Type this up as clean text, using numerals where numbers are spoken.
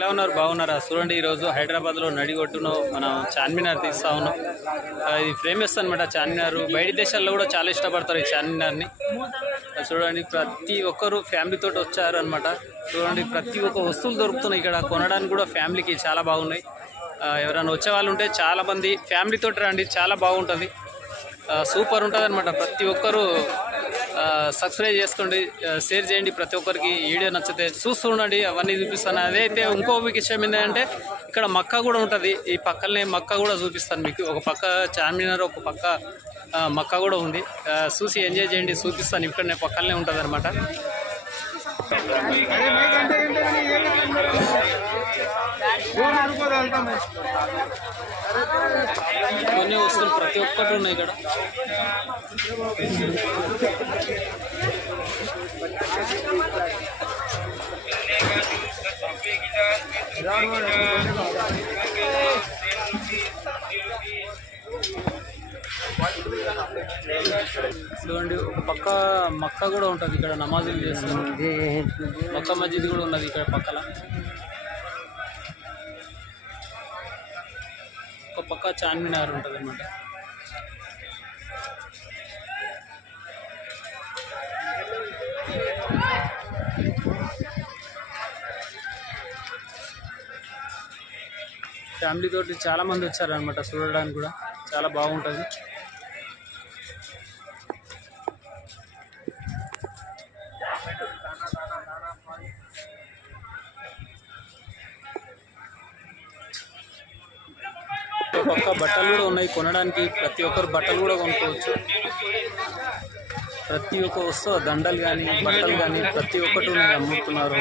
ఎలా ఉన్నారు? బాగున్నారా? చూడండి, ఈరోజు హైదరాబాద్లో నడిగొట్టును మనం చార్మినార్ తీస్తా ఉన్నాం. ఇది ఫేమస్ అనమాట చార్మినార్. బయట దేశాల్లో కూడా చాలా ఇష్టపడతారు ఈ చార్మినార్ని. చూడండి, ప్రతి ఒక్కరు ఫ్యామిలీతో వచ్చారనమాట. చూడండి, ప్రతి ఒక్క వస్తువులు దొరుకుతున్నాయి ఇక్కడ. కొనడానికి కూడా ఫ్యామిలీకి చాలా బాగున్నాయి. ఎవరైనా వచ్చే వాళ్ళు ఉంటే చాలామంది ఫ్యామిలీతో రండి, చాలా బాగుంటుంది, సూపర్ ఉంటుంది అనమాట. ప్రతి ఒక్కరు సబ్స్క్రైబ్ చేసుకోండి, షేర్ చేయండి. ప్రతి ఒక్కరికి వీడియో నచ్చితే చూస్తుండండి, అవన్నీ చూపిస్తాను. అదైతే ఇంకో విషయం ఏంటంటే ఇక్కడ మక్కా కూడా ఉంటుంది. ఈ పక్కనే మక్కా కూడా చూపిస్తాను మీకు. ఒక పక్క చార్మినార్, ఒక పక్క మక్కా కూడా ఉంది. చూసి ఎంజాయ్ చేయండి, చూపిస్తాను. ఇక్కడనే పక్కనే ఉంటుంది అనమాట. కొన్ని వస్తువులు ప్రతి ఒక్కటి ఉన్నాయి ఇక్కడ. చూడండి, ఒక పక్క మక్కా కూడా ఉంటుంది. ఇక్కడ నమాజులు చేస్తారు. మక్కా మస్జిద్ కూడా ఉన్నది ఇక్కడ పక్కన. ఒక పక్క చార్మినార్ ఉంటుంది అన్నమాట. ఫ్యామిలీ తోటి చాలా మంది వచ్చారనమాట చూడడానికి. కూడా చాలా బాగుంటుంది. పక్క బట్టలు కూడా ఉన్నాయి కొనడానికి. ప్రతి ఒక్కరు బట్టలు కూడా కొనుక్కోవచ్చు. ప్రతి ఒక్క వస్తువు, దండలు కానీ బట్టలు కానీ ప్రతి ఒక్కటి ఉన్నాయి, అమ్ముతున్నారు.